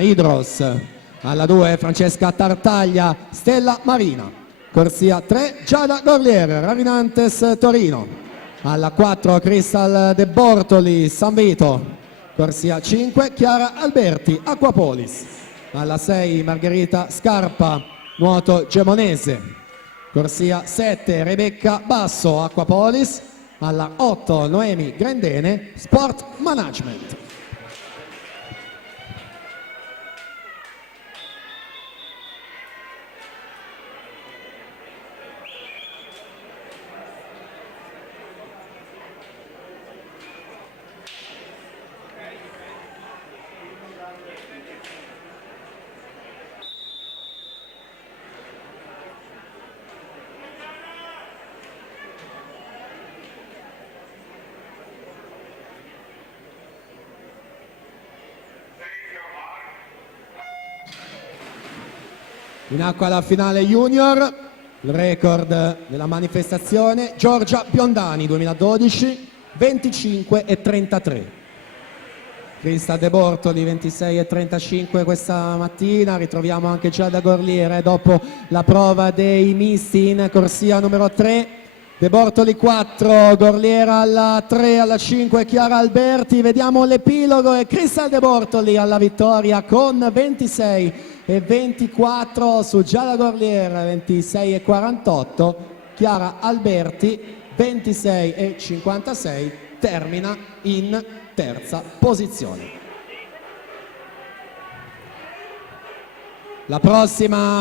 Idros. Alla 2 Francesca Tartaglia, Stella Marina. Corsia 3 Giada Gorlier, Ravinantes Torino. Alla 4 Crystal De Bortoli, San Vito. Corsia 5 Chiara Alberti, Acquapolis. Alla 6 Margherita Scarpa, nuoto gemonese. Corsia 7 Rebecca Basso, Acquapolis. Alla 8 Noemi Grendene, Sport Management. In acqua la finale junior, il record della manifestazione, Giorgia Biondani 2012, 25 e 33. Crista De Bortoli 26 e 35 questa mattina. Ritroviamo anche Giada Gorlier dopo la prova dei misti in corsia numero 3. De Bortoli 4, Gorlier alla 3, alla 5 Chiara Alberti. Vediamo l'epilogo e Crista De Bortoli alla vittoria con 26 e 24 su Giada Gorlier, 26 e 48, Chiara Alberti 26 e 56, termina in terza posizione. La prossima